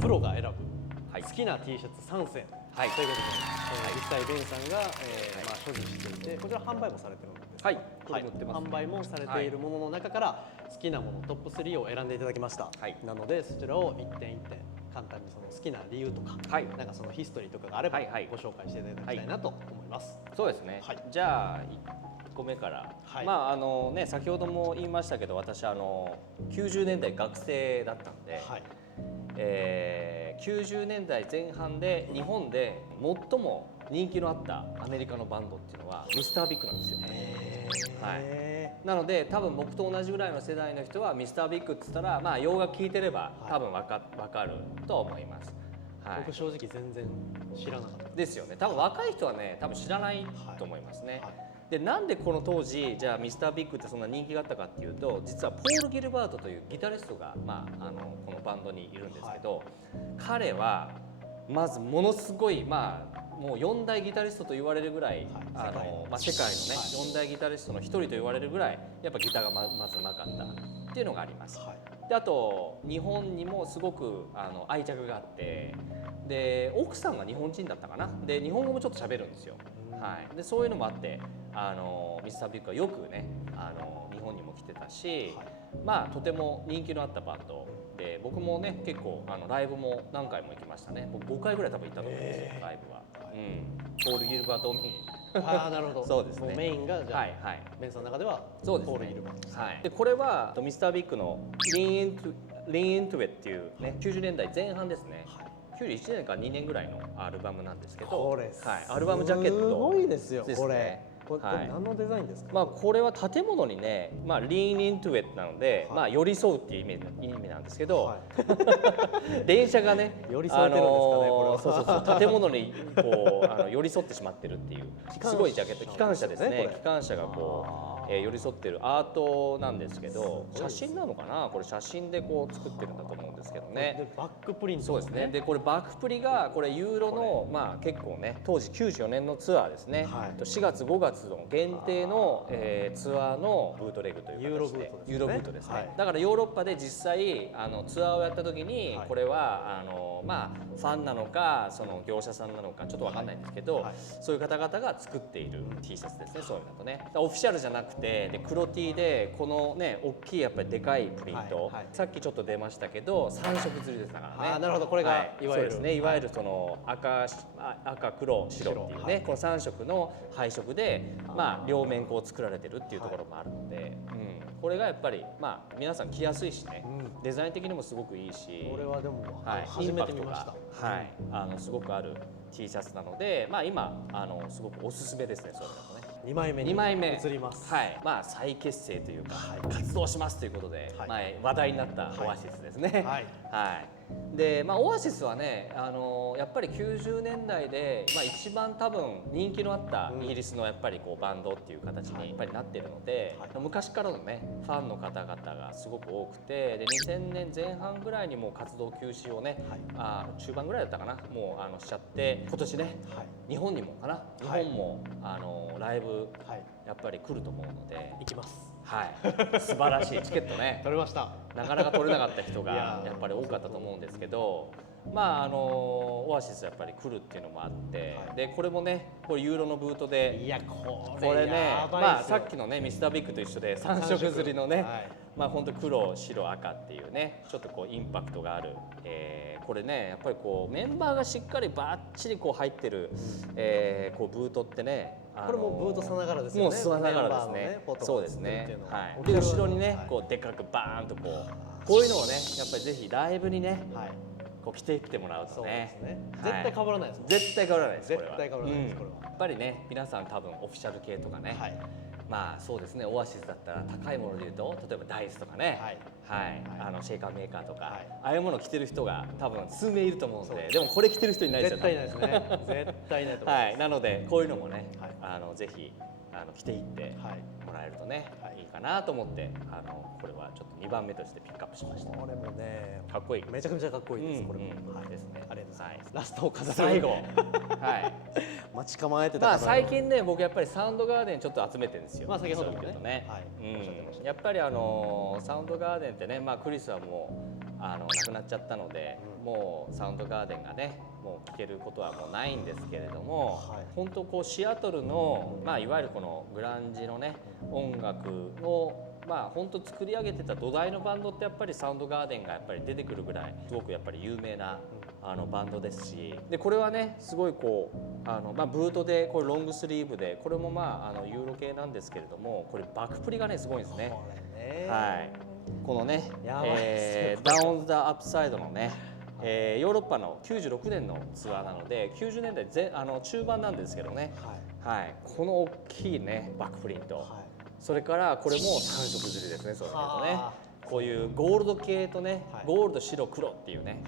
プロが選ぶはい好きな T シャツ3選、はいということで、実際ベンさんが、まあ、所持していて、こちら販売もされてるんですか。はい、これ載ってますね。販売もされているものの中から好きなものトップ3を選んでいただきました、はい、なのでそちらを一点一点簡単にその好きな理由とか、はい、なんかそのヒストリーとかがあればはいはいご紹介していただきたいなと思います。そうですね、はい、じゃあ1個目から、はい、まあね、先ほども言いましたけど、私90年代学生だったんで、はい、90年代前半で日本で最も人気のあったアメリカのバンドっていうのはミスタービッグなんですよ。はい、なので多分僕と同じぐらいの世代の人はミスタービッグって言ったら、まあ、洋楽聴いてれば多分分かると思います。はい、僕正直全然知らなかったですよね。多分若い人はね多分知らないと思いますね。はいはい、でなんでこの当時じゃあミスタービッグってそんな人気があったかっていうと、実はポール・ギルバートというギタリストが、まあ、このバンドにいるんですけど、はい、彼はまずものすごい、まあ、もう4大ギタリストと言われるぐらい、まあ、世界のね、4大ギタリストの1人と言われるぐらいやっぱギターがまずうまかったっていうのがあります。はい、であと日本にもすごく愛着があって、で奥さんが日本人だったかな、で日本語もちょっと喋るんですよ。はい、でそういうのもあってミスタービッグはよくね日本にも来てたし、はい、まあとても人気のあったバンドで、僕もね結構ライブも何回も行きましたね。僕5回ぐらい多分行ったと思うんですよ、ライブは。ポール・ギルバートメイン。ああ、なるほど。そうですね。もうメインがじゃあ、はいはい、ベンさんの中ではそうですね、ポール・ギルバート。はい。でこれはミスタービッグのLean Into Itっていうね、90年代前半ですね。はい、91年か2年ぐらいのアルバムなんですけど、これ、はい、アルバムジャケットすごいですよ、これ。はい、何のデザインですか。まあこれは建物にね、まあ lean into it なので、はい、まあ寄り添うっていう意味なんですけど、はい、電車がね寄り添えてるんですかね、これは。そう建物にこう寄り添ってしまってるっていうすごいジャケット、機関車ですね。機関車がこう寄り添ってるアートなんですけど、写真なのかな、これ写真でこう作ってるんだと思うんですけどね。でバックプリント、そうですね。でこれバックプリがこれユーロのまあ結構ね当時94年のツアーですね。はい、4月5月の限定のツアーのブートレグという形でユーロブートですね。はい、だからヨーロッパで実際ツアーをやった時に、これはまあファンなのかその業者さんなのかちょっとわかんないんですけど、そういう方々が作っている T シャツですね。そういうのとね、オフィシャルじゃなくてで黒 T でこのね大きいやっぱりでかいプリント、さっきちょっと出ましたけど3色刷りですからね。あ、なるほど、これがいわゆる、そうですね、いわゆるその赤黒白っていうね、この3色の配色でまあ両面こう作られてるっていうところもあるので、これがやっぱりまあ皆さん着やすいしね、デザイン的にもすごくいいし、これはでも初めて見ました。はい、すごくある T シャツなので、まあ今すごくおすすめですね。それだとね。2枚目に移ります。はい、まあ再結成というか、活動しますということで、まあ話題になったオアシスですね。はい。で、まあオアシスはね、やっぱり90年代でまあ一番多分人気のあったイギリスのやっぱりこうバンドっていう形にやっぱりなっているので、昔からのねファンの方々がすごく多くて、で2000年前半ぐらいにもう活動休止をね、中盤ぐらいだったかな、もうしちゃって、今年ね、日本にもかな、日本もライブやっぱり来ると思うので行きます。はい、素晴らしいチケットね取れました。なかなか取れなかった人がやっぱり多かったと思うんですけど、まあオアシスやっぱり来るっていうのもあって、でこれもねこれユーロのブートで、いやこれね、まあさっきのねミスタービッグと一緒で3色刷りのね、まあ本当黒白赤っていうねちょっとこうインパクトがある、これねやっぱりこうメンバーがしっかりバッチリこう入ってる、こうブートってね、これもブートさながらですよね。もうさながらですね。そうですね。はい。で後ろにねこうでかくバーンとこういうのをねやっぱりぜひライブにね、こう着てきてもらうとね、絶対被らないです。絶対被らないです。絶対被らないです。これはやっぱりね皆さん多分オフィシャル系とかね。まあそうですね、オアシスだったら高いものでいうと例えばダイスとかね、シェイカーメーカーとか、ああいうものを着てる人が多分数名いると思うので、でもこれ着てる人いないですよね。絶対いないですね。絶対いないと思います。はい、なのでこういうのもね、ぜひ着ていってもらえるとね、いいかなと思ってこれはちょっと2番目としてピックアップしました。これもねかっこいい、めちゃくちゃかっこいいです。これもですね。ありがとうございます。ラストを飾る最後、はい、待ち構えてた。まあ最近ね僕やっぱりサウンドガーデンちょっと集めてるんですよ。まあ先ほどもね、やっぱりサウンドガーデンってね、まあクリスはもうなくなっちゃったので、もうサウンドガーデンがねもう聴けることはもうないんですけれども、本当こうシアトルの、いわゆるこのグランジのね音楽を本当作り上げてた土台のバンドってやっぱりサウンドガーデンがやっぱり出てくるぐらいすごくやっぱり有名なバンドですし、でこれはねすごいこうブートでこれロングスリーブでこれもユーロ系なんですけれども、これバックプリがねすごいんですね。はい、このねダウン・ザ・アップサイドのねヨーロッパの96年のツアーなので90年代中盤なんですけどね、はい、この大きいねバックプリント、それからこれも3色刷りですね。そういうとねこういうゴールド系とね、ゴールド白黒っていうね、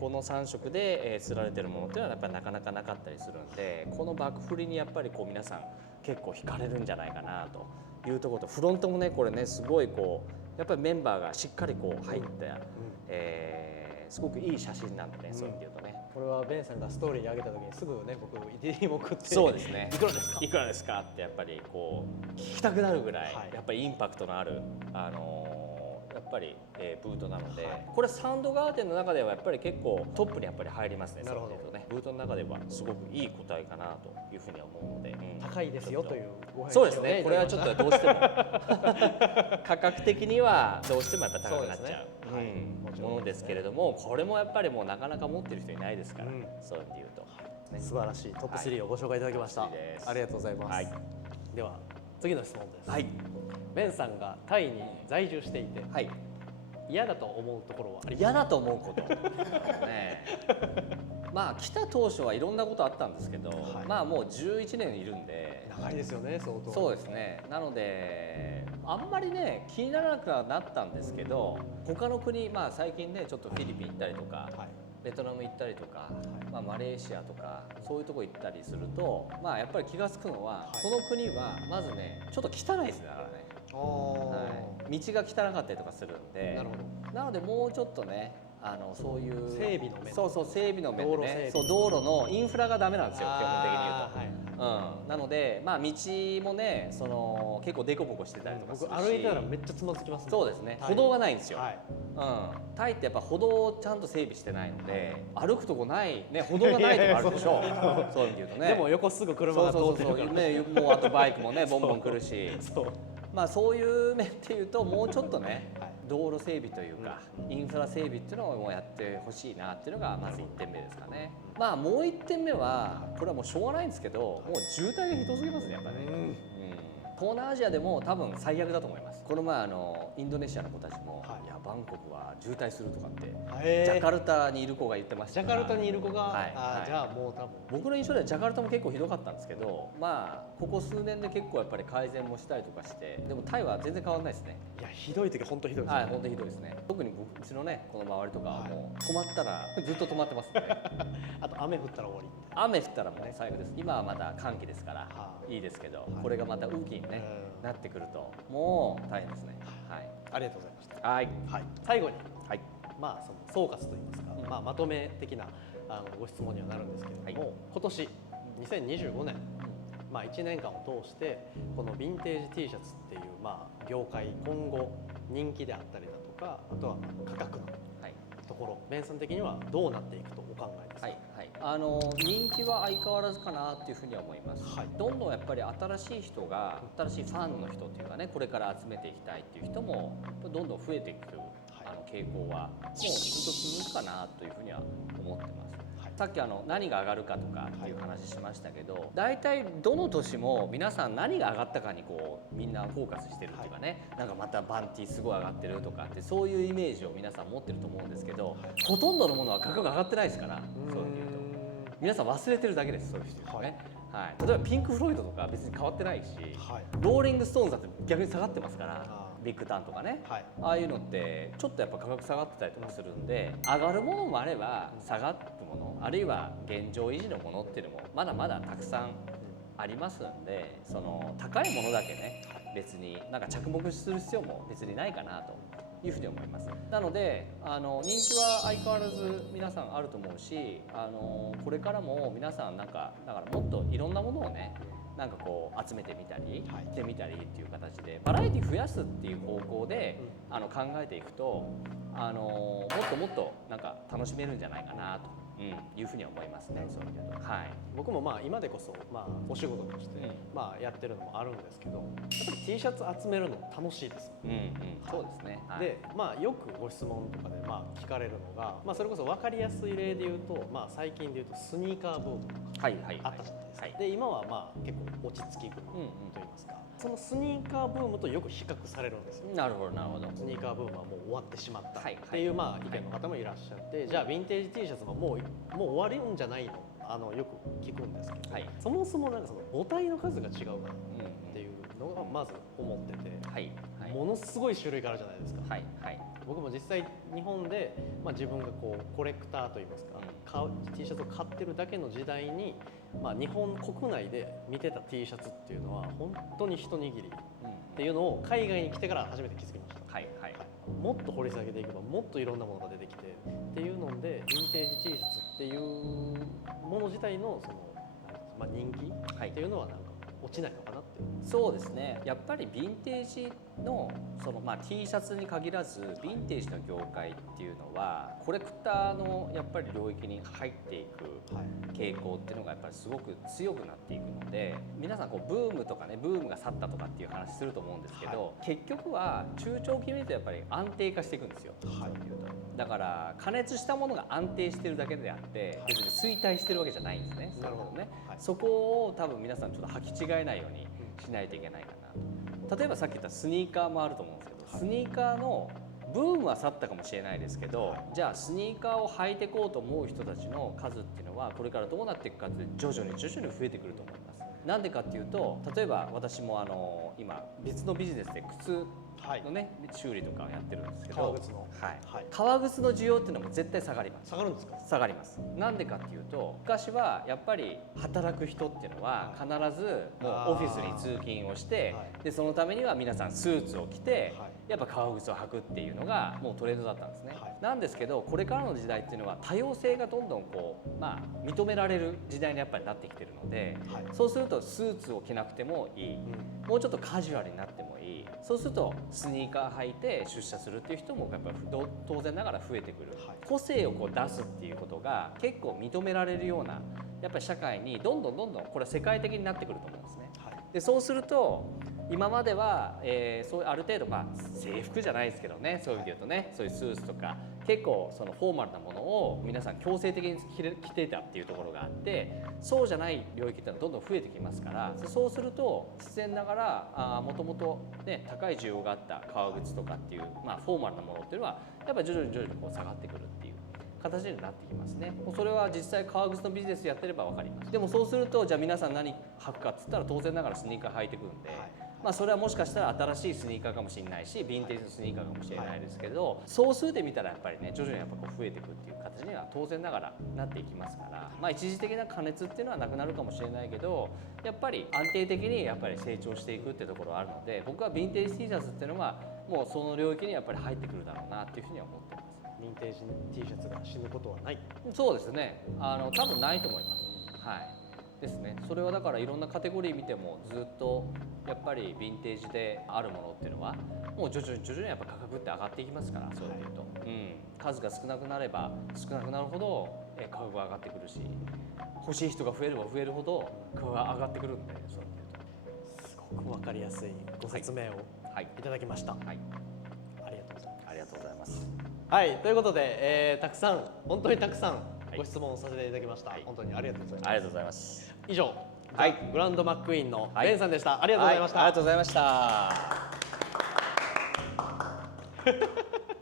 この3色で刷られてるものっていうのはやっぱりなかなかなかったりするんで、このバックプリにやっぱりこう皆さん結構惹かれるんじゃないかなというところと、フロントもねこれねすごいこうやっぱりメンバーがしっかりこう入って、すごくいい写真なんでね、そういう意味で言うとね。これはベンさんがストーリーに上げた時にすぐね僕 DM 送って、そうですね、いくらですかいくらですかってやっぱりこう聞きたくなるぐらい、やっぱりインパクトのあるやっぱり、ブートなので、これサウンドガーデンの中ではやっぱり結構トップにやっぱり入りますね。なるほど。そういうねブートの中ではすごくいい答えかなというふうには思うので、高いですよというご返そうですね。これはちょっとどうしても価格的にはどうしてもやっぱ高くなっちゃうものですけれども、これもやっぱりもうなかなか持ってる人いないですから、そういう意味で言うと、素晴らしいトップ3をご紹介いただきました。ありがとうございます。では次の質問です。ベンさんがタイに在住していて、嫌だと思うところはありますか？嫌だと思うことね来た当初はいろんなことあったんですけど、もう11年いるんで長いですよね。相当。そうですね。なのであんまりね気にならなくはなったんですけど、他の国最近ねちょっとフィリピン行ったりとか、ベトナム行ったりとか、マレーシアとかそういうとこ行ったりすると、やっぱり気が付くのは、この国はまずねちょっと汚いですね。だからね、道が汚かったりとかするんで、なのでもうちょっとねそういう整備の面、整備の面でね、道路のインフラがダメなんですよ、基本的に言うと。なので道もね結構デコボコしてたりとかするし、僕歩いたらめっちゃつまずきますね。そうですね、歩道がないんですよ。タイってやっぱ歩道をちゃんと整備してないので、歩くとこないね、歩道がないとこあるでしょ。そういう意味で言うとね。でも横すぐ車が通ってるからね、もうあとバイクもねボンボン来るし、そういう面っていうともうちょっとね道路整備というかインフラ整備っていうのをもうやってほしいなっていうのがまず1点目ですかね。もう1点目はこれはもうしょうがないんですけど、もう渋滞がひどすぎますね、やっぱね。東南アジアでも多分最悪だと思います。この前インドネシアの子たちも、いやバンコクは渋滞するとかってジャカルタにいる子が言ってましたから。ジャカルタにいる子が、じゃあもう多分僕の印象ではジャカルタも結構ひどかったんですけど、ここ数年で結構やっぱり改善もしたりとかして、でもタイは全然変わらないですね。いやひどい時は本当ひどいですね。本当にひどいですね。特に僕うちのねこの周りとかはもう止まったらずっと止まってますね。あと雨降ったら終わり。雨降ったらもう最悪です。今はまだ寒気ですからいいですけど、これがまた雨季にねなってくるともう大変ですね。ありがとうございました。はい。最後に、その総括といいますか、まとめ的なご質問にはなるんですけれども、今年2025年、1年間を通してこのヴィンテージ T シャツっていう業界今後人気であったりだとか、あとは価格のところ、ベンさん的にはどうなっていくとお考えですか？人気は相変わらずかなっていうふうには思います。どんどんやっぱり新しい人が、新しいファンの人っていうかね、これから集めていきたいっていう人もどんどん増えていく傾向はもうずっと続くかなというふうには思ってます。さっき何が上がるかとかっていう話しましたけど、大体どの年も皆さん何が上がったかにこうみんなフォーカスしてるっていうかね、なんかまたバンティすごい上がってるとかってそういうイメージを皆さん持ってると思うんですけど、ほとんどのものは価格上がってないですから、そういう意味で言うと皆さん忘れてるだけです。そういう人ね。例えばピンク・フロイドとか別に変わってないし、ローリング・ストーンズだって逆に下がってますから。ビッグタンとかね、ああいうのってちょっとやっぱ価格下がってたりとかするんで、上がるものもあれば下がるもの、あるいは現状維持のものっていうのもまだまだたくさんありますんで、その高いものだけね別になんか着目する必要も別にないかなというふうに思います。なので人気は相変わらず皆さんあると思うし、これからも皆さんなんかだからもっといろんなものをねなんかこう集めてみたりはい着てみたりっていう形でバラエティ増やすっていう方向で考えていくともっともっとなんか楽しめるんじゃないかなと、いうふうには思いますね。そういう意味でと、はい、僕もまあ今でこそまあお仕事としてまあやってるのもあるんですけど、やっぱり T シャツ集めるの楽しいです。そうですね。はい、でまあよくご質問とかでまあ聞かれるのが、まあそれこそ分かりやすい例で言うと、まあ最近で言うとスニーカーブームとかはいはいあったじゃないですか。はいで今はまあ結構落ち着き組といいますか、そのスニーカーブームとよく比較されるんですよ。なるほどなるほど。スニーカーブームはもう終わってしまったっはいていうまあ意見の方もいらっしゃって、じゃあヴィンテージ T シャツももう終わるんじゃないの、よく聞くんですけど、はい、そもそもなんかその母体の数が違うなっていうのがまず思ってて、はいはい、ものすごい種類があるじゃないですか。はいはい、僕も実際日本で、まあ、自分がこうコレクターといいますか、T シャツを買ってるだけの時代に、まあ、日本国内で見てた T シャツっていうのは本当に一握りっていうのを海外に来てから初めて気づきました。はいはい、もっと掘り下げていけばもっといろんなものが出てきてっていうので、ヴィンテージ T シャツっていうもの自体のその、まあ、人気っていうのはなんか落ちないのかなっていう。そうですね。やっぱりヴィンテージのそのまあ T シャツに限らずヴィンテージの業界っていうのはコレクターのやっぱり領域に入っていく傾向っていうのがやっぱりすごく強くなっていくので、皆さんこうブームとかね、ブームが去ったとかっていう話すると思うんですけど、結局は中長期見るとやっぱり安定化していくんですよ。だから加熱したものが安定してるだけであって別に衰退してるわけじゃないんですね。なるほどね。そこを多分皆さんちょっと履き違えないようにしないといけないかなと。例えばさっき言ったスニーカーもあると思うんですけど、スニーカーのブームは去ったかもしれないですけど、じゃあスニーカーを履いていこうと思う人たちの数っていうのはこれからどうなっていくかって徐々に増えてくると思います。なんでかっていうと、例えば私も今別のビジネスで靴のね、修理とかをやってるんですけど、革靴の需要っていうのも絶対下がります。下がるんですか？下がります。なんでかっていうと、昔はやっぱり働く人っていうのは必ずもうオフィスに通勤をして、でそのためには皆さんスーツを着て、やっぱ革靴を履くっていうのがもうトレンドだったんですね。なんですけどこれからの時代っていうのは多様性がどんどんこう、まあ、認められる時代にやっぱりなってきてるので、そうするとスーツを着なくてもいい、もうちょっとカジュアルになってもいい、そうするとスニーカー履いて出社するっていう人もやっぱり当然ながら増えてくる、個性をこう出すっていうことが結構認められるようなやっぱり社会にどんどんこれは世界的になってくると思うんですね。でそうすると今までは、そういうある程度、まあ、制服じゃないですけどね、そういう意味で言うとね、そういうスーツとか結構そのフォーマルなものを皆さん強制的に着てたっていうところがあって、そうじゃない領域っていうのはどんどん増えてきますから、そうすると必然ながらもともとね高い需要があった革靴とかっていう、まあ、フォーマルなものっていうのはやっぱり徐々にこう下がってくるっていう形になってきますね。それは実際革靴のビジネスやってれば分かります。でもそうするとじゃあ皆さん何履くかっつったら当然ながらスニーカー履いてくるんで、まあそれはもしかしたら新しいスニーカーかもしれないし、ヴィンテージのスニーカーかもしれないですけど、総数で見たらやっぱりね徐々にやっぱこう増えていくっていう形には当然ながらなっていきますから、まあ一時的な加熱っていうのはなくなるかもしれないけど、やっぱり安定的にやっぱり成長していくっていうところはあるので、僕はヴィンテージ T シャツっていうのはもうその領域にやっぱり入ってくるだろうなっていうふうには思ってます。ヴィンテージ T シャツが死ぬことはない？そうですね。多分ないと思います。はい。ですね。それはだからいろんなカテゴリー見てもずっとやっぱりヴィンテージであるものっていうのはもう徐々にやっぱ価格って上がっていきますから、そういうと、数が少なくなれば少なくなるほど価格が上がってくるし、欲しい人が増えれば増えるほど価格が上がってくるんで、そういうとすごく分かりやすいご説明をいただきました。ありがとうございます。はい、ということで、本当にたくさんご質問をさせていただきました。本当にありがとうございます。ありがとうございます。以上、グランドマックイーンのベンさんでした。ありがとうございました。ありがとうございました。